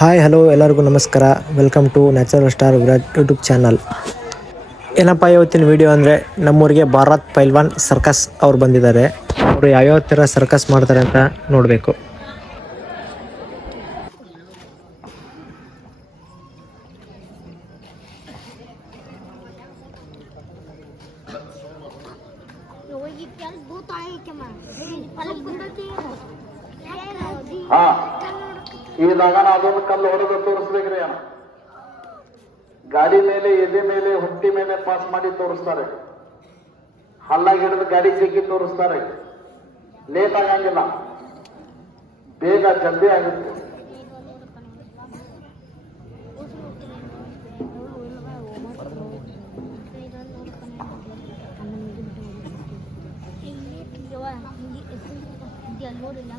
Hi, hello, ಎಲ್ಲರಿಗೂ ನಮಸ್ಕಾರ. Welcome to natural star Virat YouTube channel ಏನಪ್ಪ ಇವತ್ತಿನ ವಿಡಿಯೋ ಅಂದರೆ, ನಮ್ಮೂರಿಗೆ ಭಾರತ್ ಪೈಲ್ವಾನ್ ಸರ್ಕಸ್ ಅವ್ರು ಬಂದಿದ್ದಾರೆ. ಅವರು ಯಾವ್ಯಾವ ಥರ ಸರ್ಕಸ್ ಮಾಡ್ತಾರೆ ಅಂತ ನೋಡಬೇಕು ಹೋಗಿ ಕೆಲ್ಸ ಭೂತ ಐತಮ್ಮ ಹೊಲಕ್ ಬಂದೈತಿ ಹಾ ಇದಾಗ ಅದೊಂದು ಕಲ್ಲು ಹೊಡೆದು ತೋರಿಸ್ಬೇಕ್ರಿ ಅಣ್ಣ ಗಾಡಿ ಮೇಲೆ ಎದೆ ಮೇಲೆ ಹೊಟ್ಟಿ ಮೇಲೆ ಪಾಸ್ ಮಾಡಿ ತೋರಿಸ್ತಾರೆ. ಹಲ್ಲಾಗ ಹಿಡಿದು ಗಾಡಿ ಸಿಕ್ಕಿ ತೋರಿಸ್ತಾರೆ. ಲೇಟ್ ಆಗಂಗಿಲ್ಲ ಬೇಗ ಜಲ್ದಿ ಆಗುತ್ತೆ. ನೋಡಿಲ್ಲ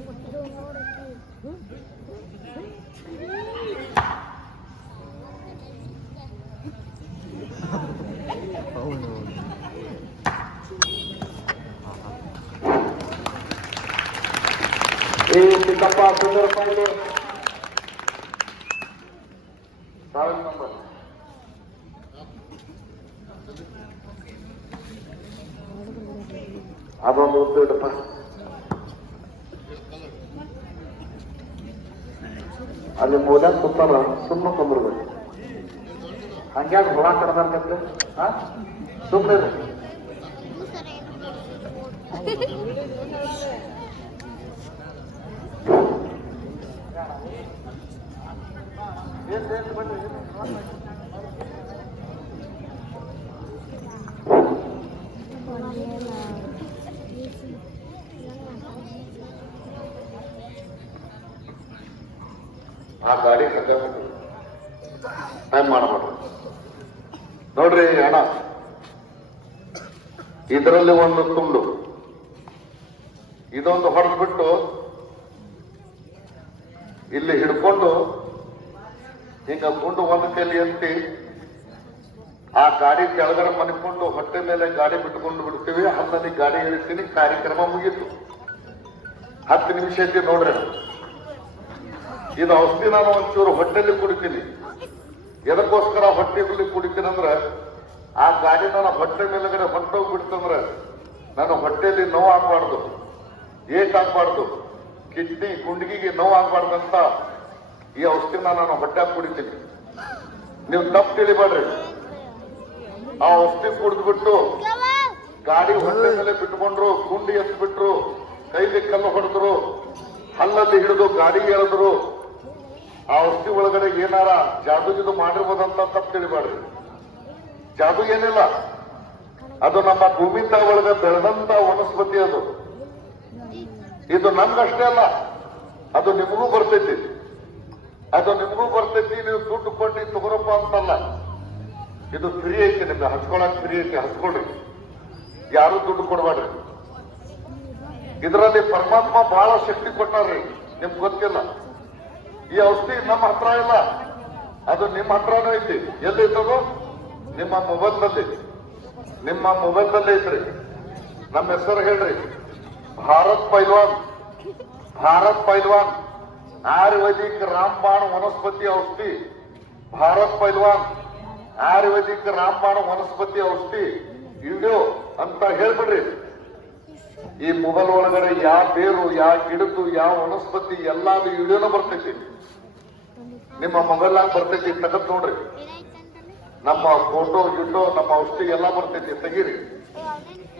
ಗೊತ್ತಿರೋ ನೋಡಕ್ಕೆ ಏ ಸಿದ್ದಪ್ಪ ಸುಂದರ ಪಾಯ್ಲು ಸಾವಿರ ನಂಬರ್ ಅದೊಂದು ಉದ್ದು ಇಡಪ್ಪ ಅಲ್ಲಿ ಮೋದ್ಯಾಗ ಕೂತಾರ ಸುಮ್ಮನೆ ಕುಂದ್ರಬೇಕು ಹಂಗ್ಯಾಗ ಹುಳ ಕಡ್ದಾರ್ಕತ್ತೆ ಹಾ ಸುಮ್ಮನೆ ಆ ಗಾಡಿ ಕಟ್ಟಾಗ್ಬಿಟ್ಟು ಟೈಮ್ ನೋಡ್ರಿ ಅಣ್ಣ ಇದರಲ್ಲಿ ಒಂದು ತುಂಡು. ಇದೊಂದು ಹೊಡೆದ್ಬಿಟ್ಟು ಇಲ್ಲಿ ಹಿಡ್ಕೊಂಡು ಹಿಂಗ ಗುಂಡು ಒಂದು ಕೈಲಿ ಎತ್ತಿ ಆ ಗಾಡಿ ಕೆಳಗಡೆ ಮನಿಕೊಂಡು ಹೊಟ್ಟೆ ಮೇಲೆ ಗಾಡಿ ಬಿಟ್ಟುಕೊಂಡು ಬಿಡ್ತೀವಿ ಹತ್ತನಿ ಗಾಡಿ ಇಳಿತೀನಿ ಕಾರ್ಯಕ್ರಮ ಮುಗೀತು. ಹತ್ತು ನಿಮಿಷ ಐತಿ ನೋಡ್ರಿ. ಇದು ಔಷಧಿ ನಾನು ಒಂಚೂರು ಹೊಟ್ಟೆಯಲ್ಲಿ ಕುಡಿತೀನಿ. ಎದಕ್ಕೋಸ್ಕರ ಹೊಟ್ಟೆಲಿ ಕುಡಿತೀನಿ ಅಂದ್ರೆ, ಆ ಗಾಡಿ ನನ್ನ ಹೊಟ್ಟೆ ಮೇಲೆಗಡೆ ಹೊಟ್ಟೋಗ್ಬಿಡ್ತಂದ್ರೆ ನನ್ನ ಹೊಟ್ಟೆಯಲ್ಲಿ ನೋವು ಆಗಬಾರ್ದು ಏಟ್ ಆಗ್ಬಾರ್ದು ಕಿಡ್ನಿ, ಗುಂಡಿಗೆಗೆ ನೋವು ಆಗ್ಬಾರ್ದು ಅಂತ ಈ ಔಷಧಿನ ನಾನು ಹೊಟ್ಟೆ ಕುಡಿತೀನಿ. ನೀವು ತಪ್ಪು ತಿಳಿಬೇಡ್ರಿ. ಆ ಔಷಧಿ ಕುಡಿದ್ಬಿಟ್ಟು ಗಾಡಿ ಹೊಟ್ಟೆ ಮೇಲೆ ಬಿಟ್ಕೊಂಡ್ರು, ಗುಂಡಿ ಎತ್ಬಿಟ್ರು ಕೈಲಿ ಕಲ್ಲು ಹೊಡೆದ್ರು, ಹಲ್ಲಲ್ಲಿ ಹಿಡಿದು ಗಾಡಿ ಎಳೆದ್ರು, ಆ ಔಷಧಿ ಒಳಗಡೆ ಏನಾರ ಜಾದು ಗಿದು ಮಾಡಿರ್ಬೋದಂತ ತಪ್ಪು ತಿಳಿಬೇಡ್ರಿ. ಜಾದು ಏನಿಲ್ಲ. ಅದು ನಮ್ಮ ಭೂಮಿಂದ ಒಳಗೆ ಬೆಳೆದಂತ ವನಸ್ಪತಿ ಅದು. ಇದು ನಮ್ಗಷ್ಟೇ ಅಲ್ಲ, ಅದು ನಿಮಗೂ ಬರ್ತೈತಿ. ಅದು ನಿಮಗೂ ಬರ್ತೈತಿ, ನೀವು ದುಡ್ಡು ಕೊಟ್ಟು ತಗೋರಪ್ಪ ಅಂತಲ್ಲ. ಇದು ಫ್ರೀ ಐತಿ ನಿಮ್ಗೆ ಹಚ್ಕೊಳಕ್ ಫ್ರೀ ಐತಿ ಹಚ್ಕೊಳ್ರಿ. ಯಾರು ದುಡ್ಡು ಕೊಡಬೇಡ್ರಿ. ಇದರಲ್ಲಿ ಪರಮಾತ್ಮ ಬಹಳ ಶಕ್ತಿ ಕೊಟ್ಟಾರ್ರಿ, ನಿಮ್ಗೆ ಗೊತ್ತಿಲ್ಲ. ಈ ಔಷಧಿ ನಮ್ಮ ಹತ್ರ ಇಲ್ಲ. ಅದು ನಿಮ್ಮ ಹತ್ರನೂ ಐತಿ. ಎಲ್ಲಿ ತಗೋ ನಿಮ್ಮ ಮೊಬೈಲ್ನಲ್ಲಿ. ನಿಮ್ಮ ಮೊಬೈಲ್ನಲ್ಲಿ ಐತ್ರಿ. ನಮ್ಮ ಹೆಸರು ಹೇಳ್ರಿ. ಭಾರತ್ ಪೈಲ್ವಾನ್. ಭಾರತ್ ಪೈಲ್ವಾನ್. ಆಯುರ್ವೇದಿಕ್ ರಾಮಬಾಣ ವನಸ್ಪತಿ ಔಷಧಿ, ಭಾರತ್ ಪೈಲ್ವಾನ್ ಆಯುರ್ವೇದಿಕ್ ರಾಮಬಾಣ ವನಸ್ಪತಿ ಔಷಧಿ. ವಿಡಿಯೋ ಅಂತ ಹೇಳ್ಬಿಡ್ರಿ. ಈ ಮೊಬೈಲ್ ಒಳಗಡೆ ಯಾವ ಬೇರು ಯಾವ ಗಿಡದ್ದು ಯಾವ ವನಸ್ಪತಿ ಎಲ್ಲಾನು ವಿಡಿಯೋನ ಬರ್ತೈತಿ. ನಿಮ್ಮ ಮೊಬೈಲ್ ಆಗ ಬರ್ತೈತಿ ತಗತ್ ನೋಡ್ರಿ. ನಮ್ಮ ಫೋಟೋ, ಗಿಟೋ, ನಮ್ಮ ಔಷಧಿ ಎಲ್ಲಾ ಬರ್ತೈತಿ, ತೆಗೀರಿ.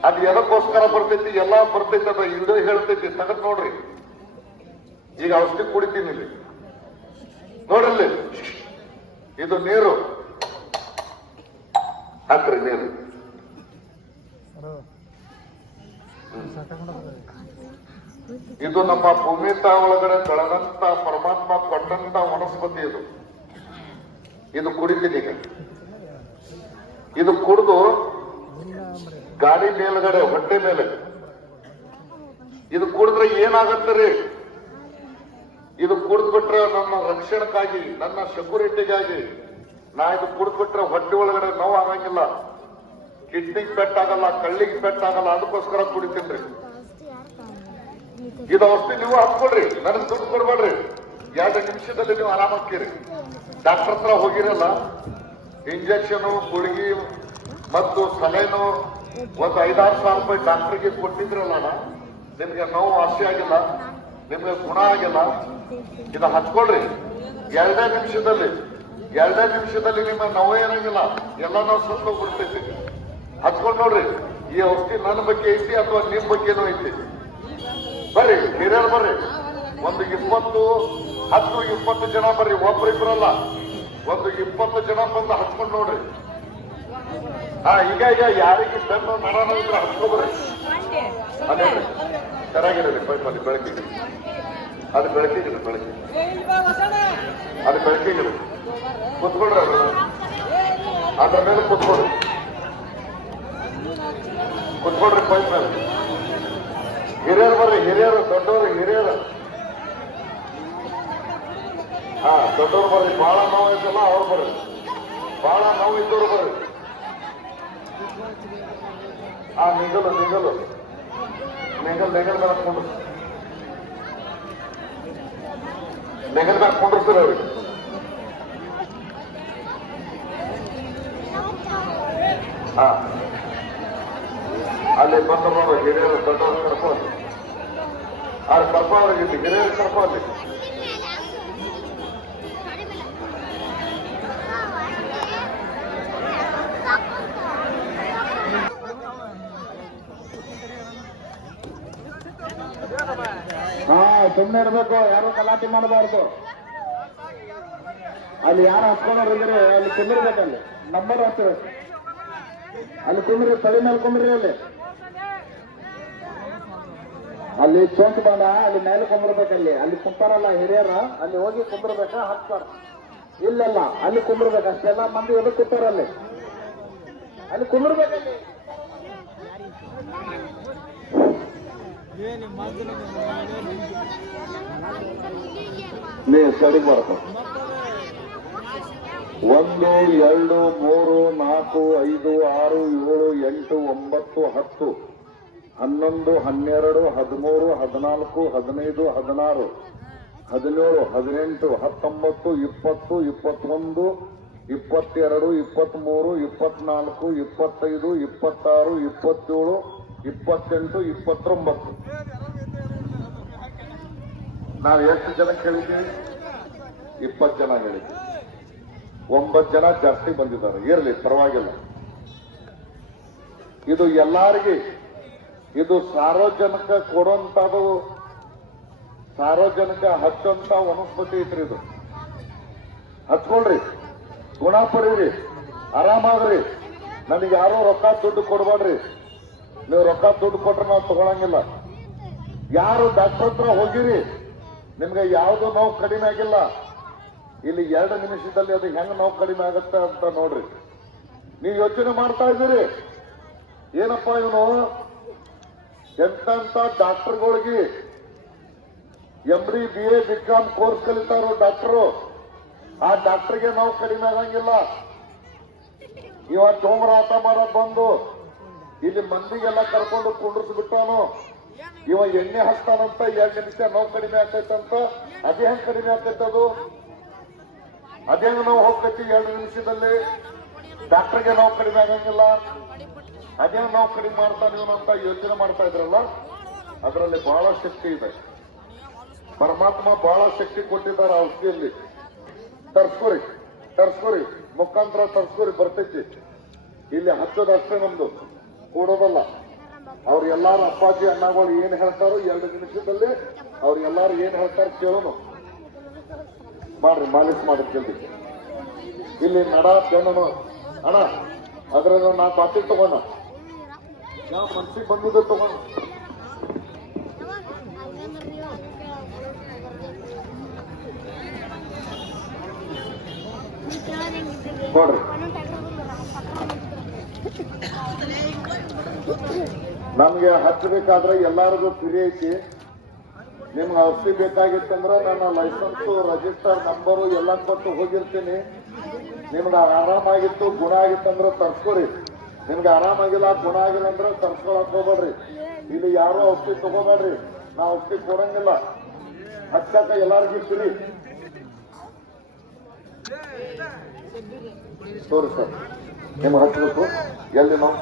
ಅದ್ ಎದಕ್ಕೋಸ್ಕರ ಬರ್ತೈತಿ, ಎಲ್ಲಾ ಬರ್ತೈತಿ ಅದ ವಿಡಿಯೋ ಹೇಳ್ತೈತಿ ತಗತ್ ನೋಡ್ರಿ. ಈಗ ಔಷಧಿ ಕುಡಿತೀನಿ ಇಲ್ಲಿ. ನೋಡ್ರಲ್ಲಿ? ಇದು ನೀರು. ಹಾಕ್ರಿ ನೀರು. ಇದು ನಮ್ಮ ಭೂಮಿ ತಾ ಒಳಗಡೆ ಬೆಳೆದಂತ ಪರಮಾತ್ಮ ಕೊಟ್ಟಂತ ವನಸ್ಪತಿ ಇದು. ಇದು ಕುಡಿತೀನಿ ಈಗ. ಇದು ಕುಡಿದು ಗಾಡಿ ಮೇಲ್ಗಡೆ, ಹೊಟ್ಟೆ ಮೇಲೆ. ಇದು ಕುಡಿದ್ರೆ ಏನಾಗತ್ತೆ ರೀ? ಇದು ಕುಡಿದ್ಬಿಟ್ರೆ ನಮ್ಮ ರಕ್ಷಣಕ್ಕಾಗಿ, ನನ್ನ ಸೆಕ್ಯೂರಿಟಿಗಾಗಿ ನಾ ಇದು ಕುಡಿದ್ಬಿಟ್ರೆ ಹೊಟ್ಟೆ ಒಳಗಡೆ ನೋವು ಆಗಂಗಿಲ್ಲ. ಕಿಡ್ನಿಗೆ ಪೆಟ್ಟಾಗಲ್ಲ ಕಳ್ಳಿಗೆ ಪೆಟ್ಟಾಗಲ್ಲ ಅದಕ್ಕೋಸ್ಕರ ಕುಡಿತೀನಿ ಔಷಧಿ ಇದು ಔಷಧಿ ನೀವು ಹಾಕ್ಕೊಳ್ರಿ, ನನಗೆ ದುಡ್ಡು ಕೊಡ್ಬೇಡ್ರಿ. ಎರಡು ನಿಮಿಷದಲ್ಲಿ ನೀವು ಆರಾಮಾಗ್ತೀರಿ. ಡಾಕ್ಟರ್ ಹತ್ರ ಹೋಗಿರಲ್ಲ, ಇಂಜೆಕ್ಷನ್, ಗುಳಿಗೆ ಮತ್ತು ಸಲೈನು ಒಂದು ಐದಾರು ಸಾವಿರ ರೂಪಾಯಿ ಡಾಕ್ಟರ್ಗೆ ಕೊಟ್ಟಿದ್ರಲ್ಲ ನಿಮ್ಗೆ ನೋವು ಆಸೆ ಆಗಿಲ್ಲ. ನಿಮ್ಗೆ ಗುಣ ಆಗಿಲ್ಲ ಇದು ಹಚ್ಕೊಳ್ರಿ. ಎರಡೇ ನಿಮಿಷದಲ್ಲಿ ಎರಡೇ ನಿಮಿಷದಲ್ಲಿ ನಿಮ್ಮ ನೋವೇ ಇರಂಗಿಲ್ಲ. ಎಲ್ಲ ನಾವು ಸುತ್ತ ಬಿಡ್ತೈತಿ ಹಚ್ಕೊಂಡು ನೋಡ್ರಿ ಈ ಔಷಧಿ ನನ್ನ ಬಗ್ಗೆ ಐತಿ ಅಥವಾ ನಿಮ್ ಬಗ್ಗೆನೂ ಐತಿ? ಬರ್ರಿ ಹಿರಿಯರು ಬರ್ರಿ. ಒಂದು ಇಪ್ಪತ್ತು ಹತ್ತು ಇಪ್ಪತ್ತು ಜನ ಬರ್ರಿ. ಒಬ್ರಿಬ್ರಲ್ಲ ಒಂದು ಇಪ್ಪತ್ತು ಜನ ಬಂದು ಹಚ್ಕೊಂಡು ನೋಡ್ರಿ. ಹಾ ಈಗ ಈಗ ಯಾರಿಗೆ ಬೆನ್ನು ನಡೋಣ ಇದ್ರೆ ಹಚ್ಕೊಬ್ರಿ ಅದೇ ಚೆನ್ನಾಗಿರಲಿ ಪೈಪ್ ಅಲ್ಲಿ ಬೆಳಕಿಗೆ. ಅದು ಬೆಳಕಿದ್ರು ಬೆಳಕಿಗೆ ಅದು ಬೆಳಕಿದ್ರು ಕುತ್ಕೊಳ್ರಿ ಅದು. ಅದ್ರ ಮೇಲೆ ಕುತ್ಕೊಳ್ರಿ. ಕುತ್ಕೊಳ್ರಿ ಪೈಪ್ ಮೇಲೆ. ಹಿರಿಯರು ಬರ್ರಿ ಹಿರಿಯರು ದೊಡ್ಡವರು ಹಿರಿಯರು. ಹಾ ದೊಡ್ಡವರು ಬರ್ರಿ ಬಹಳ ನೋವು ಐತಲ್ಲ ಅವ್ರು ಬರ್ರಿ. ಬಹಳ ನೋವು ಇದ್ದವ್ರು ಬರ್ರಿ. ಹಾ ನಿಗಲು ನಿಗಲು ನಿಗಲ್ ನೆಗಲ್ ಮೇಲೆ ನೆಗಲ್ ಮೇಲೆ ಕೊಂಡ್ರಿಸ್ತಾರೆ ಅವ್ರಿಗೆ ಹಾ. ಅಲ್ಲಿ ಬಂದು ಹಿರಿಯರು ದೊಡ್ಡವರು ಕರ್ಕೊಂಡು. ಅವ್ರು ಕರ್ಕೊಳ್ಳಿ ಇಲ್ಲಿ ಹಿರಿಯರು ಕರ್ಕೊಳ್ಳಿ ಹಾ ಸುಮ್ಮನೆ ಇರ್ಬೇಕು, ಯಾರು ಗಲಾಟೆ ಮಾಡಬಾರ್ದು. ಅಲ್ಲಿ ಯಾರು ಹಚ್ಕೊಂಡ್ರೆ ಅಲ್ಲಿ ಕುಂದಿರ್ಬೇಕಲ್ಲಿ. ನಂಬರ್ ಹತ್ತು. ಅಲ್ಲಿ ಕುಂದ್ರಿ ತಲೆ ಮೇಲೆ ಕುಂದ್ರಿ ಅಲ್ಲಿ. ಅಲ್ಲಿ ಚೌಕ್ ಬಂದ, ಅಲ್ಲಿ ಮೇಲೆ ಕುಂದಿರ್ಬೇಕಲ್ಲಿ. ಅಲ್ಲಿ ಕುಂತಾರಲ್ಲ ಹಿರಿಯರ, ಅಲ್ಲಿ ಹೋಗಿ ಕುಂದಿರ್ಬೇಕ? ಹತ್ತಾರ. ಇಲ್ಲಲ್ಲ, ಅಲ್ಲಿ ಕುಂದಿರ್ಬೇಕು. ಅಷ್ಟೆಲ್ಲ ಮಂದಿ ಎದಕ್ ಕುಟ್ಟಾರ ಅಲ್ಲಿ ಅಲ್ಲಿ ಕುಂದಿರ್ಬೇಕಲ್ಲಿ. ನೀ ಬರ್ಕೊ. ಒಂದು, ಎರಡು, ಮೂರು, ನಾಲ್ಕು, ಐದು, ಆರು, ಏಳು, ಎಂಟು, ಒಂಬತ್ತು, ಹತ್ತು, ಹನ್ನೊಂದು, ಹನ್ನೆರಡು, ಹದಿಮೂರು, ಹದಿನಾಲ್ಕು, ಹದಿನೈದು, ಹದಿನಾರು, ಹದಿನೇಳು, ಹದಿನೆಂಟು, ಹತ್ತೊಂಬತ್ತು, ಇಪ್ಪತ್ತು, ಇಪ್ಪತ್ತೊಂದು, ಇಪ್ಪತ್ತೆರಡು, ಇಪ್ಪತ್ತ್ಮೂರು ಇಪ್ಪತ್ನಾಲ್ಕು ಇಪ್ಪತ್ತೈದು, ಇಪ್ಪತ್ತಾರು, ಇಪ್ಪತ್ತೇಳು ಇಪ್ಪತ್ತೆಂಟು, ಇಪ್ಪತ್ತೊಂಬತ್ತು. ನಾವು ಎಷ್ಟು ಜನ ಕೇಳಿದ್ದೀವಿ? ಇಪ್ಪತ್ತು ಜನ ಹೇಳಿದ್ದೀವಿ. ಒಂಬತ್ತು ಜನ ಜಾಸ್ತಿ ಬಂದಿದ್ದಾರೆ. ಇರಲಿ, ಪರವಾಗಿಲ್ಲ. ಇದು ಎಲ್ಲರಿಗೆ, ಇದು ಸಾರ್ವಜನಿಕ ಕೊಡುವಂತದು ಸಾರ್ವಜನಿಕ ಹಚ್ಚಂತ ವನಸ್ಪತಿ ಐತ್ರಿ ಇದು. ಹಚ್ಕೊಳ್ರಿ. ಗುಣ ಪಡೀರಿ. ಆರಾಮಾಗ್ರಿ. ನನಗೆ ಯಾರೋ ರೊಕ್ಕ ದುಡ್ಡು ಕೊಡ್ಬೇಡ್ರಿ. ನೀವು ರೊಕ್ಕ ದುಡ್ಡು ಕೊಟ್ರೆ ನಾವು ತಗೊಳಂಗಿಲ್ಲ. ಯಾರು ಡಾಕ್ಟರ್ ಹತ್ರ ಹೋಗಿರಿ, ನಿಮ್ಗೆ ಯಾವುದು ನೋವು ಕಡಿಮೆ ಆಗಿಲ್ಲ. ಇಲ್ಲಿ ಎರಡು ನಿಮಿಷದಲ್ಲಿ ಅದು ಹೆಂಗ್ ನೋವು ಕಡಿಮೆ ಆಗತ್ತೆ ಅಂತ ನೋಡ್ರಿ. ನೀವು ಯೋಚನೆ ಮಾಡ್ತಾ ಇದ್ದೀರಿ. ಏನಪ್ಪ ಇವನು? ಎಂತ ಡಾಕ್ಟರ್ಗಳಿಗೆ M D B A B com course ಕಲಿತಾರೋ doctor. ಆ ಡಾಕ್ಟರ್ಗೆ ನಾವು ಕಡಿಮೆ ಆಗಂಗಿಲ್ಲ. ಇವ ಸೋಮರಾಟ ಮಾಡೋದು ಬಂದು ಇಲ್ಲಿ ಮಂದಿಗೆಲ್ಲ ಕರ್ಕೊಂಡು ಕುಂಡ್ರಿಸಿ ಬಿಟ್ಟಾನು ಇವ ಎಣ್ಣೆ ಹಾಕ್ತಾನಂತ ಎರಡು ನಿಮಿಷ ನೋವು ಕಡಿಮೆ ಆಗ್ತೈತಂತ. ಅದೇ ಹೆಂಗ್ ಕಡಿಮೆ ಆಗ್ತೈತೆ ಅದು? ನೋವು ಹೋಗ್ತೈತಿ ಎರಡು ನಿಮಿಷದಲ್ಲಿ? ಡಾಕ್ಟರ್ಗೆ ನೋವು ಕಡಿಮೆ ಆಗಂಗಿಲ್ಲ. ಅದೇ ನೋವು ಕಡಿಮೆ ಮಾಡ್ತಾನೆ ಅಂತ ಯೋಚನೆ ಮಾಡ್ತಾ ಇದ್ರಲ್ಲ? ಅದರಲ್ಲಿ ಬಹಳ ಶಕ್ತಿ ಇದೆ. ಪರಮಾತ್ಮ ಬಹಳ ಶಕ್ತಿ ಕೊಟ್ಟಿದ್ದಾರೆ ಔಷಧಿಯಲ್ಲಿ. ತರ್ಸ್ಕೊರಿ ತರ್ಸ್ಕೊರಿ. ಮುಖಾಂತರ ತರ್ಸ್ಕೊರಿ, ಬರ್ತೈತಿ. ಇಲ್ಲಿ ಹಚ್ಚೋದಷ್ಟೇ ನಮ್ದು. ಕೂಡೋದಲ್ಲ. ಅವ್ರ ಎಲ್ಲಾರು ಅಪ್ಪಾಜಿ ಅಣ್ಣಗಳು ಏನ್ ಹೇಳ್ತಾರೋ ಎರಡು ನಿಮಿಷದಲ್ಲಿ ಅವ್ರ ಎಲ್ಲಾರು ಏನ್ ಹೇಳ್ತಾರ ಕೇಳೋನು ಮಾಡ್ರಿ ಮಾಲೀಶ್ ಮಾಡ್ರಿ ಜಲ್ದಿ ಇಲ್ಲಿ ನಡ ಬೆನ್ನು ಅಣ್ಣ, ಅದ್ರಲ್ಲಿ ನಾ ಕಾಫಿ ತಗೋಣ. ಯಾವ ಮನ್ಸಿಗೆ ಬಂದಿದ್ದು ತಗೋಣ. ನೋಡ್ರಿ. ನಮಗೆ ಹಚ್ಚಬೇಕಾದ್ರೆ ಫ್ರೀ ಐತಿ ನಿಮ್ಗೆ ಔಷಧಿ ಬೇಕಾಗಿತ್ತಂದ್ರೆ ನನ್ನ ಲೈಸೆನ್ಸು ರಜಿಸ್ಟರ್ ನಂಬರು ಎಲ್ಲ ಕೊಟ್ಟು ಹೋಗಿರ್ತೀನಿ. ನಿಮ್ಗೆ ಆರಾಮಾಗಿತ್ತು, ಗುಣ ಆಗಿತ್ತಂದ್ರೆ ತರ್ಸ್ಕೊರಿ. ನಿಮ್ಗೆ ಆರಾಮಾಗಿಲ್ಲ, ಗುಣ ಆಗಿಲ್ಲ ಅಂದ್ರೆ ತರ್ಸ್ಕೊಳಕ್ ಹೋಗ್ಬೇಡ್ರಿ. ಇಲ್ಲಿ ಯಾರು ಔಷಧಿ ತಗೋಬೇಡ್ರಿ. ನಾ ಔಷಧಿ ಕೊಡಂಗಿಲ್ಲ. ಹಚ್ಚಕ ಎಲ್ಲರಿಗೂ ಫ್ರೀ ತೋರಿ ನಿಮ್ಮ ಹಚ್ಚಬೇಕು ಎಲ್ಲಿ ನೋವು?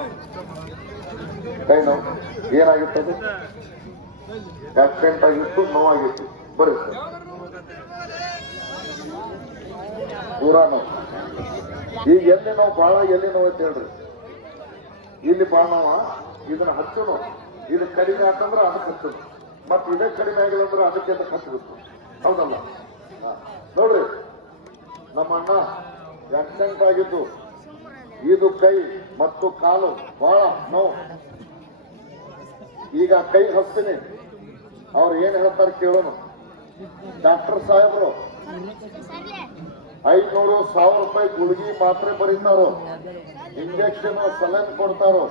ಕೈ ನೋವು ಏನಾಗಿತ್ತದು ಆಕ್ಸಿಡೆಂಟ್ ಆಗಿತ್ತು, ನೋವಾಗಿತ್ತು. ಸರ್. ಪೂರಾ ನೋವು ಈಗ ಎಲ್ಲಿ ನೋವು ಭಾಳ ಎಲ್ಲಿ ನೋವು ಅಂತ ಹೇಳ್ರಿ. ಇಲ್ಲಿ ಭಾಳ ನೋವ, ಇದನ್ನ ಹಚ್ಚುನು. ಇದು ಕಡಿಮೆ ಆತಂದ್ರೆ ಅದಕ್ಕೆ ಹಚ್ಚುನು. ಮತ್ತೆ ಇದೇ ಕಡಿಮೆ ಆಗಿಲ್ಲ ಅಂದ್ರೆ ಅದಕ್ಕೆ ಅಂತ ಹಚ್ಚಬೇಕು ಹೌದಲ್ಲ. ನೋಡ್ರಿ. ನಮ್ಮ ಅಣ್ಣ ಆಕ್ಸಿಡೆಂಟ್ ಆಗಿದ್ದು. ಇದು ಕೈ ಮತ್ತು ಕಾಲು ಬಹಳ ನೋವು. ಈಗ ಕೈ ಹಸ್ತೀನಿ. ಅವ್ರು ಏನ್ ಹೇಳ್ತಾರೆ ಕೇಳೋಣ. ಡಾಕ್ಟರ್ ಸಾಹೇಬ್ರು, ಐನೂರು ಸಾವಿರ ರೂಪಾಯಿ ಗುಳಿಗೆ ಮಾತ್ರೆ ಬರೀತಾರೋ? ಇಂಜೆಕ್ಷನ್ ಸಲೈನ್ ಕೊಡ್ತಾರೋ?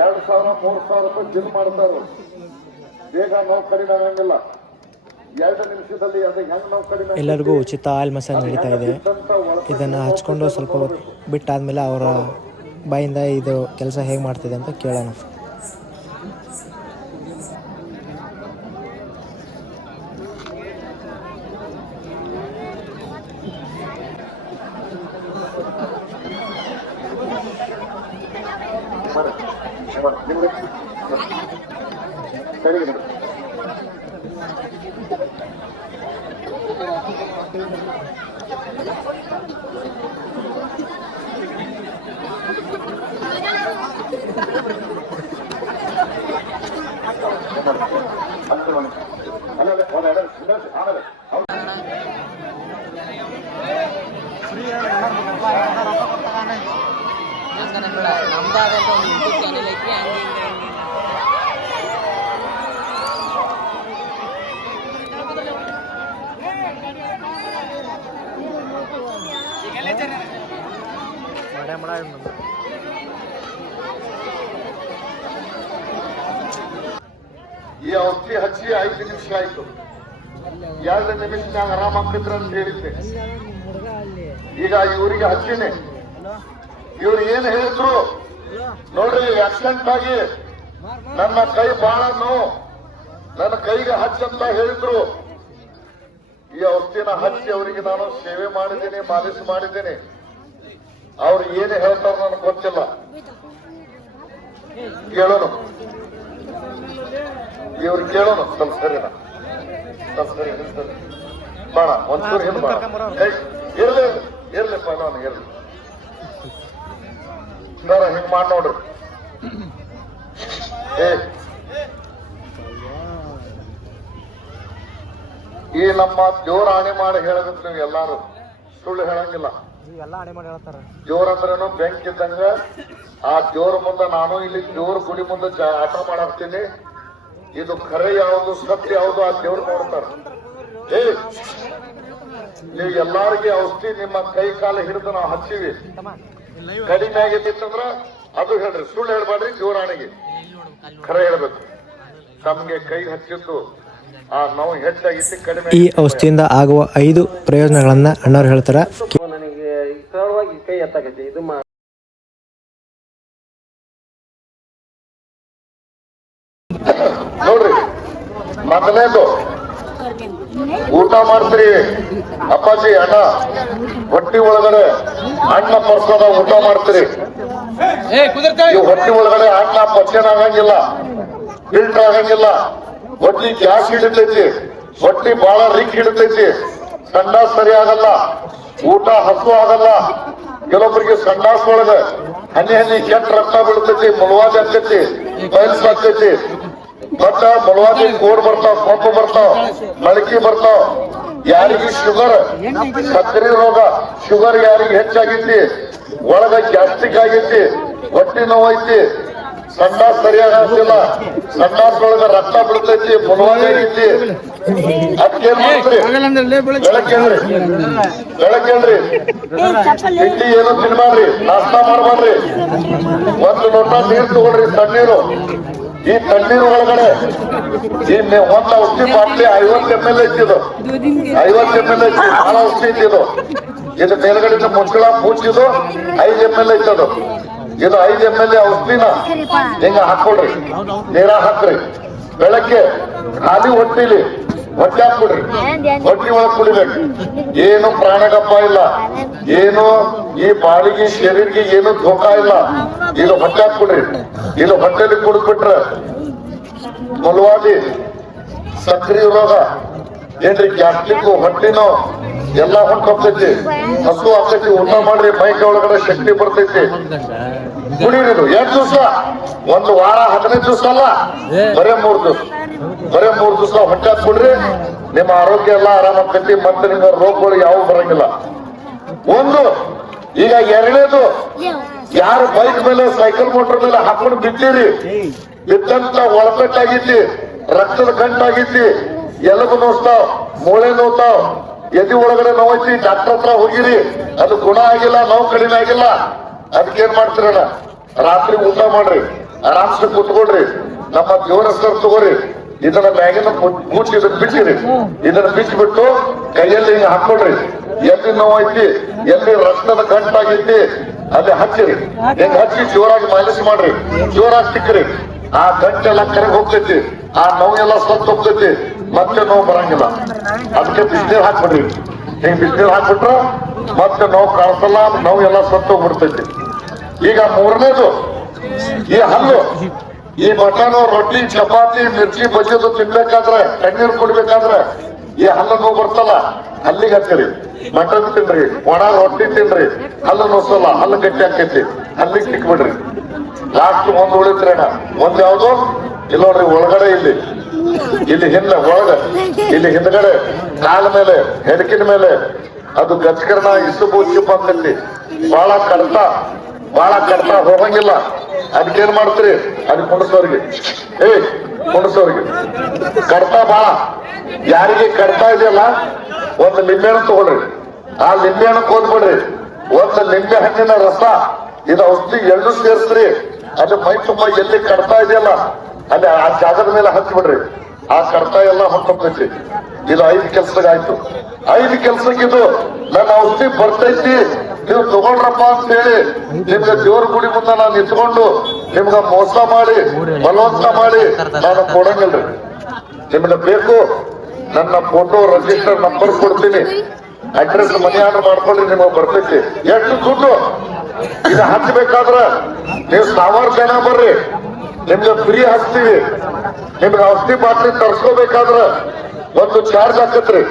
ಎರಡ್ ಸಾವಿರ, ಮೂರ್ ಸಾವಿರ ರೂಪಾಯಿ ಜಿಲ್ ಮಾಡ್ತಾರೋ? ಬೇಗ ನೋವು ಕಡಿಮೆ ಆಗಂಗಿಲ್ಲ. ಎಲ್ಲರಿಗೂ ಉಚಿತ ಆಯಿಲ್ ಮಸಾಜ್ ನಡೀತಾ ಇದೆ. ಇದನ್ನು ಹಚ್ಕೊಂಡು ಸ್ವಲ್ಪ ಬಿಟ್ಟಾದ್ಮೇಲೆ ಅವರ ಬಾಯಿಂದ ಇದು ಕೆಲಸ ಹೇಗೆ ಮಾಡ್ತಿದೆ ಅಂತ ಕೇಳೋಣ. ಹತ್ತು ನೋಡಿ. ಅಲ್ಲ, ಅಲ್ಲ, ಒಂದು ಎರಡು ನಿಮಿಷ, ಆಮೇಲೆ ಹೌದು. ನಮ್ದಾದಂತ ಒಂದು ಯೂಟ್ಯೂಬ್ ಚಾನಲ್ ಐತಿ ಹಂಗೆ ಹಿಂಗೆ ಹಂಗೆ ಈ ಔಷಧಿ ಹಚ್ಚಿ ಐದು ನಿಮಿಷ ಆಯ್ತು. ಎರಡು ನಿಮಿಷನಾಗ ಆರಾಮ ಆಗ್ತಿದ್ರ ಅಂತ ಹೇಳಿದ್ದೆ. ಈಗ ಇವರಿಗೆ ಹಚ್ಚಿನಿ. ಇವ್ರು ಏನ್ ಹೇಳಿದ್ರು? ನೋಡ್ರಿ ಆಕ್ಸಿಡೆಂಟ್ ಆಗಿ ನನ್ನ ಕೈ ಬಹಳ ನೋವು ನನ್ನ ಕೈಗೆ ಹಚ್ಚಂತ ಹೇಳಿದ್ರು. ಈ ಔಷಧಿನ ಹಚ್ಚಿ ಅವರಿಗೆ ನಾನು ಸೇವೆ ಮಾಡಿದ್ದೀನಿ ಮಾಲಿಶ್ ಮಾಡಿದ್ದೀನಿ. ಅವ್ರು ಏನು ಹೇಳ್ತಾರ ನನಗೆ ಗೊತ್ತಿಲ್ಲ. ಕೇಳೋಣ. ಇವ್ರು ಕೇಳೋಣ, ಸ್ವಲ್ಪ ಸರಿನಾ. ಬಾಣ ಒಂಚೂರು ಹಿಂದ್ ಬಾಣ. ಇರ್ಲಿ, ಇರ್ಲಿಪ್ಪ ನಾನು ಇರ್ಲಿ. ಸರ ಹಿಂಗ್ ಮಾಡಿ ನೋಡ್ರಿ ಏ ಈ ನಮ್ಮ ದೇವ್ರ ಆಣೆ ಮಾಡಿ ಹೇಳಬೇಕು ನೀವು ಎಲ್ಲಾರು ಸುಳ್ಳು ಹೇಳಂಗಿಲ್ಲ. ಅಣೆ ಮಾಡಿ ಹೇಳ್ತಾರ. ಜೋರ್ ಅಂದ್ರೇನು ಬೆಂಕ್ ಇದ್ದಂಗ. ಆ ಜೋರ್ ಮುಂದೆ ನಾನು ಇಲ್ಲಿ ಜೋರ್ ಗುಡಿ ಮುಂದೆ ಆಟ ಮಾಡಾಕ್ತೀನಿ ಇದು ಖರೆ ಯಾವುದು ಸತ್ಯ ಯಾವುದು ಆ ದೇವ್ರು ನೋಡ್ತಾರ. ಏ ನೀವು ಎಲ್ಲಾರಿಗೆ ಔಷಧಿ ನಿಮ್ಮ ಕೈ ಕಾಲ ಹಿಡಿದು ನಾವು ಹಚ್ಚಿವಿ. ಕಡಿಮೆ ಆಗಿದ್ದಿತ್ತಂದ್ರ ಅದು ಹೇಳ್ರಿ ಸುಳ್ಳು ಹೇಳ್ಬೇಡ್ರಿ ಜೋರಾಣಿಗೆ. ಖರೆ ಹೇಳ್ಬೇಕು. ತಮ್ಗೆ ಕೈ ಹಚ್ಚಿದ್ದು. ಆ ನೋವು ಹೆಚ್ಚಾಗಿತ್ತು ಕಡಿಮೆ ಈ ಔಷಧಿಯಿಂದ ಆಗುವ ಐದು ಪ್ರಯೋಜನಗಳನ್ನು ಅಣ್ಣವ್ರು ಹೇಳ್ತಾರೆ. ಕೈ ಎತ್ತಾಕತಿ ಇದು ಮಾ ನೋಡ್ರಿ ಮೊದಲನೇದು ಊಟ ಮಾಡ್ತೀರಿ. ಅಪ್ಪಾಜಿ ಅಣ್ಣ ಹೊಟ್ಟಿ ಒಳಗಡೆ ಅಣ್ಣ ಪರ್ಸದ ಊಟ ಮಾಡ್ತೀರಿ. ಈ ಹೊಟ್ಟಿ ಒಳಗಡೆ ಅಣ್ಣ ಪಚನ ಆಗಂಗಿಲ್ಲ ಫಿಲ್ಟರ್ ಆಗಂಗಿಲ್ಲ. ಹೊಟ್ಟಿ ಗ್ಯಾಸ್ ಹಿಡಿತೈತಿ ಹೊಟ್ಟಿ ಬಹಳ ರಿಕ್ ಹಿಡಿತೈತಿ. ಸಂಡಾಸ್ ಸರಿ ಆಗಲ್ಲ ಊಟ ಹಸು ಆಗಲ್ಲ. ಕೆಲವೊಬ್ಬರಿಗೆ ಸಂಡಾಸ್ ಒಳಗ ಹನಿ ಹನಿ ಕೆಟ್ಟ ರಕ್ತ ಬೀಳ್ತೈತಿ, ಮುಳುವಾದ ಆಗ್ತೈತಿ, ಬಯಲ್ಸ್ ಆಗ್ತೈತಿ. ಬಟ್ ಮುಳುವಾದಿ ಕೋಡ್ ಬರ್ತಾವ ಕೊಂಪು ಬರ್ತಾವ, ಮಳಕಿ ಬರ್ತಾವ. ಯಾರಿಗೆ ಶುಗರ್, ಸಕ್ಕರೆ ರೋಗ, ಶುಗರ್ ಯಾರಿಗೆ ಹೆಚ್ಚಾಗೈತಿ, ಒಳಗ ಗ್ಯಾಸ್ಟಿಕ್ ಆಗೈತಿ, ಹೊಟ್ಟೆ ನೋವು ಐತಿ, ಸಂಡಾಸ್ ಸರಿಯಾಗಿ ಒಳಗ ರಕ್ತ ಬಿಡ್ತೈತಿ ಬುಲವಾಗಿ ಐತಿ ಅದಕ್ಕೇನ್ ಮಾಡ್ತೀರಿ? ಬೆಳಕೇನ್ರಿ ಬೆಳಕೇನ್ರಿ ತಿಂಡಿ ಏನು ತಿನ್ಬಾರ್ರಿ ನಾಷ್ಟ ಮಾಡ್ಬಾರ್ರಿ ಒಂದು ಲೋಟ ನೀರು ತಗೊಳ್ರಿ ತಣ್ಣೀರು. ಈ ತಣ್ಣೀರು ಒಳಗಡೆ ಈ ಒಂದ್ ಔಷಧಿ ಬಾಟ್ಲಿ ಐವತ್ತು ಎಂ ಎಲ್ ಇಟ್ಟಿದ್ದು ಐವತ್ತು ಎಂ ಎಲ್ ಐತಿ ಬಹಳ ಔಷಧಿ ಐತಿ ಇದು. ಮೇಲ್ಗಡೆ ಮುಚ್ಚಳ ಪೂಜಿದು ಐದು ಎಂ ಎಲ್ ಐತದು ಇದು ಐದು ಎಂ ಎಲ್ ಔಷಧಿನ ಹಿಂಗ ಹಾಕೊಳ್ರಿ. ನೀರ ಹಾಕ್ರಿ. ಬೆಳಗ್ಗೆ ಖಾಲಿ ಹೊಟ್ಟಿಲಿ ಹೊಟ್ಟೆ ಹಾಕ್ಬಿಡ್ರಿ. ಹೊಟ್ಟಿ ಒಳಗ್ ಕುಡಿಬೇಕು. ಏನು ಪ್ರಾಣಗಪ್ಪ ಇಲ್ಲ. ಏನು ಈ ಬಾಳಿಗೆ ಶರೀರಿಗೆ ಏನು ಧೋಕ ಇಲ್ಲ. ಇದು ಹೊಟ್ಟೆ ಹಾಕ್ಬಿಡ್ರಿ. ಇದು ಹೊಟ್ಟೆಲಿ ಕುಡಿದ್ಬಿಟ್ರೆ ಮುಲವಾದಿ ಸಕ್ರಿ ರೋಗ. ಏನ್ರಿ ಗ್ಯಾಸ್ಟ್ರಿಕ್ ಹೊಟ್ಟಿನೋ ಎಲ್ಲ ಹೊಂಟೋಗ್ತೈತಿ ಹತ್ತು ಆಗ್ತೈತಿ ಊಟ ಮಾಡ್ರಿ ಮೈಕ ಒಳಗಡೆ ಶಕ್ತಿ ಬರ್ತೈತಿ. ಕುಡಿಯೋದು ಎರಡ್ ದಿವಸ? ಒಂದು ವಾರ ಹದಿನೈದು ದಿವಸ ಅಲ್ಲ? ಬರೇ ಮೂರ್ ದಿವಸ. ಬರೇ ಮೂರ್ ದಿವಸ ಹೊಟ್ಟೆ ಹಾಕ್ಬಿಡ್ರಿ ನಿಮ್ಮ ಆರೋಗ್ಯ ಎಲ್ಲ ಆರಾಮಾಗ್ತೈತಿ ಮತ್ತೆ ನಿಮ್ಮ ರೋಗಗಳು ಯಾವ ಬರಂಗಿಲ್ಲ. ಒಂದು ಈಗ ಎರಡನೇದು ಯಾರು ಬೈಕ್ ಮೇಲೆ ಸೈಕಲ್ ಮೋಟರ್ ಮೇಲೆ ಹಾಕೊಂಡು ಬಿದ್ದೀರಿ ಬಿದ್ದಂತ ಒಳಪೆಟ್ಟಾಗಿದ್ದಿ ರಕ್ತದ ಗಂಟಾಗಿದ್ದಿ ಎಲಬು ನೋಡ್ತಾವ್ ಮೂಳೆ ನೋತಾವ್ ಎದಿ ಒಳಗಡೆ ನೋವೈತಿ ಡಾಕ್ಟರ್ ಹತ್ರ ಹೋಗಿರಿ. ಅದು ಗುಣ ಆಗಿಲ್ಲ, ನೋವು ಕಡಿಮೆ ಆಗಿಲ್ಲ. ಅದಕ್ಕೇನ್ ಮಾಡ್ತೀರಣ್ಣ? ರಾತ್ರಿ ಊಟ ಮಾಡ್ರಿ. ಆರಾಮ್ಸೆ ಕುತ್ಕೊಳ್ರಿ. ನಮ್ಮ ದೇವರಸ್ತರ ತಗೋರಿ. ಇದನ್ನ ಮ್ಯಾಗಿನ ಮುಚ್ಚಿ ಇದನ್ನ ಬಿಟ್ಟಿರಿ. ಇದನ್ನ ಬಿಚ್ಚಿಬಿಟ್ಟು ಕೈಯಲ್ಲಿ ಹಿಂಗ ಹಾಕೊಡ್ರಿ ಎಲ್ಲಿ ನೋವೈತಿ, ಎಲ್ಲಿ ರಕ್ತದ ಗಂಟಾಗೈತಿ ಅಲ್ಲಿ ಹಚ್ಚಿರಿ. ಹಿಂಗ ಹಚ್ಚಿ ಜೋರಾಗಿ ಮಾಲಿಶ್ ಮಾಡ್ರಿ. ಜೋರಾಗಿ ಸಿಕ್ಕ್ರಿ. ಆ ಗಂಟೆಲ್ಲ ಕರೆಗೆ ಹೋಗ್ತೈತಿ. ಆ ನೋವೆಲ್ಲ ಸತ್ತು ಹೋಗ್ತೈತಿ ಮತ್ತೆ ನೋವು ಬರಂಗಿಲ್ಲ. ಅದಕ್ಕೆ ಬಿಸಿನೀರ್ ಹಾಕ್ಬಿಡ್ರಿ. ಹಿಂಗ್ ಬಿಸಿನೀರ್ ಹಾಕ್ಬಿಟ್ರ ಮತ್ತೆ ನೋವು ಕಾಣಿಸಲ್ಲ, ನೋವು ಎಲ್ಲ ಸತ್ತು ಹೋಗ್ಬಿಡ್ತೈತಿ ಈಗ ಮೂರನೇದು, ಈ ಹಲ್ಲು, ಈ ಮಟನ್ ರೊಟ್ಟಿ, ಚಪಾತಿ, ಮಿರ್ಚಿ, ಬಜ್ಜಿದು ತಿನ್ಬೇಕಾದ್ರೆ, ಕಣ್ಣೀರು ಕುಡ್ಬೇಕಾದ್ರೆ ಈ ಹಲ್ಲು ನೋವು ಬರ್ತಲ್ಲ, ಹಲ್ಲಿಗೆ ಹತ್ತಿರಿ ಮಟನ್ ತಿನ್ರಿ ಒಣ ರೊಟ್ಟಿ ತಿನ್ರಿ, ಹಲ್ಲು ನೋಸಲ್ಲ ಹಲ್ಲು ಗಟ್ಟಿ ಹಾಕೈತಿ ಹಲ್ಲಿಗೆ ಸಿಕ್ಬಿಡ್ರಿ. ಲಾಸ್ಟ್ ಒಂದು ಉಳಿತ್ರೇಣ ಒಂದ್ ಯಾವ್ದು? ಇಲ್ಲ ನೋಡ್ರಿ, ಒಳಗಡೆ ಇಲ್ಲಿ. ಇಲ್ಲಿ ಹಿಂದೆ ಒಳಗ, ಇಲ್ಲಿ ಹಿಂದ್ಗಡೆ ಕಾಲ ಮೇಲೆ ಹೆಡಕಿನ ಮೇಲೆ. ಅದು ಗಜಕರ್ಣ ಇಸುಬು ಚಿಪ್ ಅಂತೈತಿ ಬಹಳ ಕಡ್ತ ಬಹಳ ಕಡ್ತ ಹೋಗಂಗಿಲ್ಲ. ಅದಕ್ಕೇನ್ ಮಾಡ್ತೀರಿ? ಅದ್ ಕುಂಡಸೋರ್ಗೆ. ಏ, ಕುಂಡ್ಸೋರಿಗೆ. ಕಡ್ತ ಬಹಳ ಯಾರಿಗೆ ಕಡ್ತಾ ಇದೆಯಲ್ಲ, ಒಂದು ಲಿಂಬೆಹಣ್ಣು ತಗೊಳ್ರಿ. ಆ ಲಿಂಬೆಹಣ್ಣು ಕೋದ್ಬಿಡ್ರಿ ಒಂದು ನಿಂಬೆ ಹಣ್ಣಿನ ರಸ, ಇದು ಔಷಧಿ ಎಲ್ಲೂ ಸೇರಿಸ್ರಿ. ಅದು ಮೈ ತುಂಬ ಎಲ್ಲಿ ಕಡ್ತಾ ಇದೆಯಲ್ಲ, ಅಲ್ಲಿ ಆ ಜಾಗದ ಮೇಲೆ ಹಚ್ಬಿಡ್ರಿ ಆ ಕಡ್ತ ಎಲ್ಲ ಹೊಟ್ಟೋಗ್ತೈತಿ ಇದು ಐದು ಕೆಲ್ಸದಾಗಾಯ್ತು ಐದು ಕೆಲ್ಸಕ್ಕೆ ಇದು ನನ್ನ ಔಷಧಿ ಬರ್ತೈತಿ, ನೀವು ತಗೊಂಡ್ರಪ್ಪ ಅಂತ ಹೇಳಿ ನಿಮ್ಗೆ ದೇವ್ರ ಗುಡಿ ಮುಂದೆ ನಾನು ನಿಂತ್ಕೊಂಡು ನಿಮ್ಗ ಮೋಸ ಮಾಡಿ, ಬಲವಂತ ಮಾಡಿ ನಾನು ಕೊಡಂಗಿಲ್ರಿ. ನಿಮ್ಗೆ ಬೇಕು, ನನ್ನ ಫೋಟೋ ರಿಜಿಸ್ಟರ್ ನಂಬರ್ ಕೊಡ್ತೀನಿ. ಅಡ್ರೆಸ್ ಮನಿ ಆರ್ಡರ್ ಮಾಡ್ಕೊಳ್ಳಿ, ನಿಮಗೆ ಬರ್ತೈತಿ. ಎಷ್ಟು ದುಡ್ಡು? ಇದು ಹಚ್ಚಬೇಕಾದ್ರ ನೀವು ಸಾವಿರ ಜನ ಬರ್ರಿ. ನಿಮ್ಗೆ ಫ್ರೀ ಹಚ್ತೀವಿ. ನಿಮ್ಗೆ ಔಷಧಿ ಬಾಟ್ಲಿ ತರ್ಸ್ಕೋಬೇಕಾದ್ರ ಒಂದು ಚಾರ್ಜ್ ಹಾಕತ್ರಿ.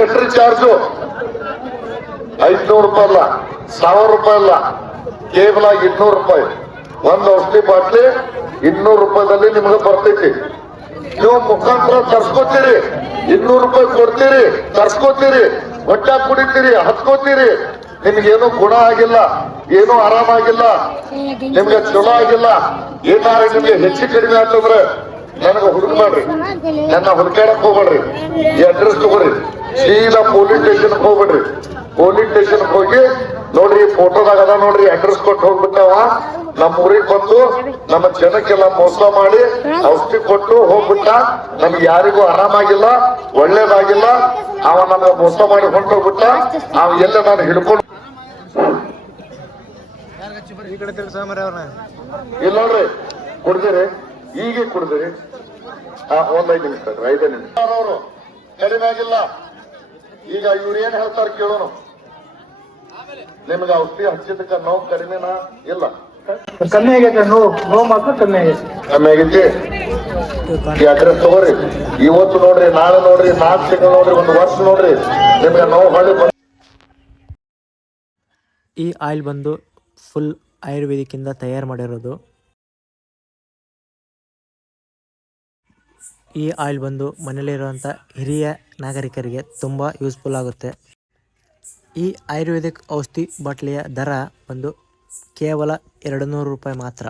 ಎಷ್ಟ್ರಿ ಚಾರ್ಜು? ಐದ್ನೂರು ರೂಪಾಯಿ ಅಲ್ಲ, ಸಾವಿರ ರೂಪಾಯಿ ಅಲ್ಲ. ಕೇವಲ ಇನ್ನೂರು ರೂಪಾಯಿ. ಒಂದು ಔಷಧಿ ಬಾಟ್ಲಿ ಇನ್ನೂರು ರೂಪಾಯಿದಲ್ಲಿ ನಿಮ್ಗೆ ಬರ್ತೈತಿ. ನೀವು ಮುಖಾಂತರ ತರ್ಸ್ಕೋತೀರಿ, ಇನ್ನೂರು ರೂಪಾಯಿ ಕೊಡ್ತೀರಿ, ತರ್ಸ್ಕೋತೀರಿ, ಹೊಟ್ಟೆ ಕುಡಿತೀರಿ, ಹತ್ಕೋತೀರಿ. ನಿಮ್ಗೇನು ಗುಣ ಆಗಿಲ್ಲ, ಏನು ಆರಾಮಾಗಿಲ್ಲ, ನಿಮ್ಗೆ ಚಲೋ ಆಗಿಲ್ಲ. ಏನಾರ ನಿಮ್ಗೆ ಹೆಚ್ಚು ಕಡಿಮೆ ಆತಂದ್ರೆ ನನಗೆ ಹುಡುಕ್ ಮಾಡ್ರಿ. ನನ್ನ ಹುಡುಕಾಡಕ್ ಹೋಗ್ಬೇಡ್ರಿ. ಈ ಅಡ್ರೆಸ್ ತಗೋರಿ. ಸೀದಾ ಪೊಲೀಸ್ ಸ್ಟೇಷನ್ ಹೋಗ್ಬೇಡ್ರಿ. ಪೊಲೀಸ್ ಸ್ಟೇಷನ್ ಹೋಗಿ ನೋಡ್ರಿ ಫೋಟೋದಾಗ ಅದ ನೋಡ್ರಿ ಅಡ್ರೆಸ್ ಕೊಟ್ಟು ಹೋಗ್ಬಿಟ್ಟವ. ನಮ್ಮ ಊರಿಗೆ ಬಂದು ನಮ್ಮ ಜನಕ್ಕೆಲ್ಲ ಮೋಸ ಮಾಡಿ ಔಷಧಿ ಕೊಟ್ಟು ಹೋಗ್ಬಿಟ್ಟ. ನಮ್ಗೆ ಯಾರಿಗೂ ಆರಾಮಾಗಿಲ್ಲ ಒಳ್ಳೇದಾಗಿಲ್ಲ. ಅವ ನಮ್ಗೆ ಮೋಸ ಮಾಡಿ ಹೊಂಟೋಗ್ಬಿಟ್ಟ. ಅವ ಎಲ್ಲ ನಾನು ಹಿಡ್ಕೊಂಡು ಇಲ್ಲ ನೋಡ್ರಿ ಕುಡ್ದಿರಿ. ಈಗ ಕುಡ್ದಿರಿ. ಒಂದ್ ಐದು ನಿಮಿಷ ಸರ್ ಐದೇ ನಿಮಿಷ. ಅವರು ಕಡಿಮೆ ಆಗಿಲ್ಲ. ಈಗ ಇವ್ರು ಏನ್ ಹೇಳ್ತಾರೆ ಕೇಳೋಣ. ನಿಮ್ಗೆ ಔಷಧಿ ಹಚ್ಚಿದಕ್ಕ ನೋವು ಕಡಿಮೆನಾ? ಇಲ್ಲ. ಕಮ್ಮಿ ಆಗೈತೆ ನೋವು ನೋವು ಮಾತ್ರ ಕಮ್ಮಿ ಆಗೈತೆ. ಕಮ್ಮಿ ಆಗೈತಿ? ಈ ಅಡ್ರೆಸ್ ತಗೋರಿ. ಇವತ್ತು ನೋಡ್ರಿ ನಾಳೆ ನೋಡ್ರಿ ನಾಲ್ಕು ತಿಂಗಳು ನೋಡ್ರಿ ಒಂದು ವರ್ಷ ನೋಡ್ರಿ ನಿಮ್ಗೆ ನೋವು ಹಳ್ಳಿ ಬಂದ್- ಈ ಆಯಿಲ್ ಬಂದು ಫುಲ್ ಆಯುರ್ವೇದಿಕ್ಕಿಂದ ತಯಾರು ಮಾಡಿರೋದು ಈ ಆಯಿಲ್ ಬಂದು ಮನೆಯಲ್ಲಿರುವಂಥ ಹಿರಿಯ ನಾಗರಿಕರಿಗೆ ತುಂಬ ಯೂಸ್ಫುಲ್ ಆಗುತ್ತೆ. ಈ ಆಯುರ್ವೇದಿಕ್ ಔಷಧಿ ಬಾಟ್ಲಿಯ ದರ ಬಂದು ಕೇವಲ ಎರಡು ನೂರು ರೂಪಾಯಿ ಮಾತ್ರ.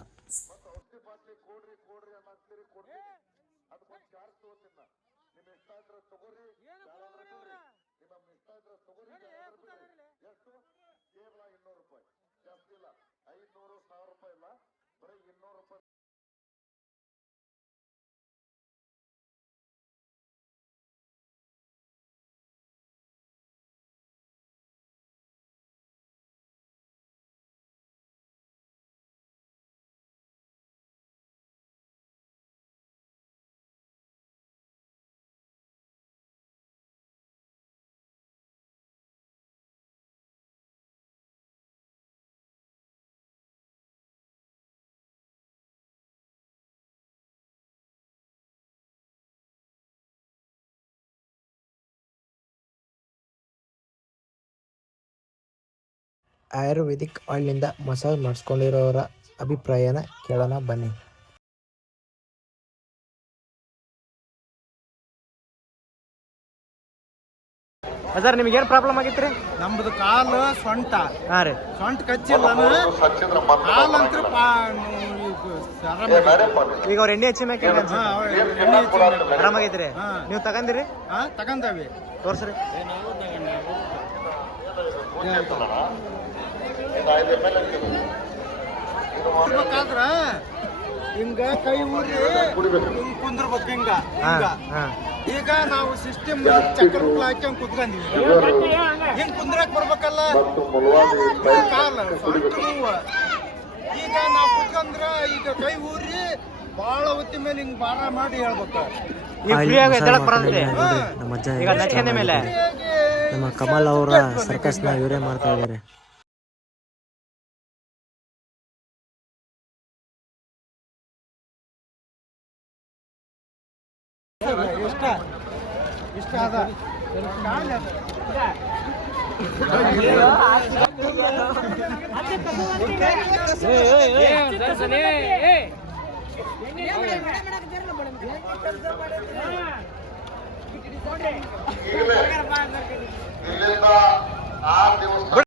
ಆಯುರ್ವೇದಿಕ್ ಆಯಿಲ್ನಿಂದ ಮಸಾಜ್ ಮಾಡಿಸ್ಕೊಂಡಿರೋರ ಅಭಿಪ್ರಾಯನ ಕೇಳೋಣ ಬನ್ನಿ. ಸರ್ ನಿಮ್ಗೆ ಏನು ಪ್ರಾಬ್ಲಮ್ ಆಗಿತ್ತು ರೀ ನಮ್ದು ಕಾಲು ಸೊಂಟ. ಹಾಂ ರೀ. ಸೊಂಟ ಕಚ್ಚಿಲ್ಲ ಈಗ ಅವ್ರ ಎಣ್ಣೆ ಹಚ್ಚಿ ಮ್ಯಾಕೆ ಆರಾಮಾಗೈತ್ರಿ ಹಾ. ನೀವು ತಗಂದಿರಿ ತಗಂದವಿ ತೋರ್ಸ್ರಿ. ಕುಡ್ಬೇಕಾದ್ರ ಹಿಂಗ ಕೈ ಊರಿ ಕುಂದಿರ್ಬೇಕು ಕುಂದ್ರಬೇಕು ಹಿಂಗ ಈಗ ನಾವು ಸಿಸ್ಟಮ್ ಚಕ್ರ ಹಾಕ್ಯಂಗ್ ಕುತ್ಕೊಂಡಿವಿ. ಹಿಂಗ್ ಕುಂದ್ರಕ್ ಬರ್ಬೇಕಲ್ಲ? ಮತ್ತು ಮುಲವಾದಿ ಕಾಲ ಈಗ ನಾವು ಕುತ್ಕೊಂಡ್ರ ಈಗ ಕೈ ಊರಿ ಬಾಳ ಹೊತ್ತಿ ಮೇಲೆ ಹಿಂಗ್ ಬಾರ ಮಾಡಿ ಹೇಳ್ಬೇಕು. ನಮ್ಮ ಅಜ್ಜ ಈಗ ನಚ್ಕೊಂಡ ಮೇಲೆ? ನಮ್ಮ ಕಮಲ್ ಅವರ ಸರ್ಕಸ್ನ ಇವರೇ ಮಾಡ್ತಾ ಇದ್ದಾರೆ ಇಷ್ಟ ಇಷ್ಟ ಅದ ಕಾಲ್ ಅದ. ಇಲ್ಲಿಂದ ಆರು ದಿವಸ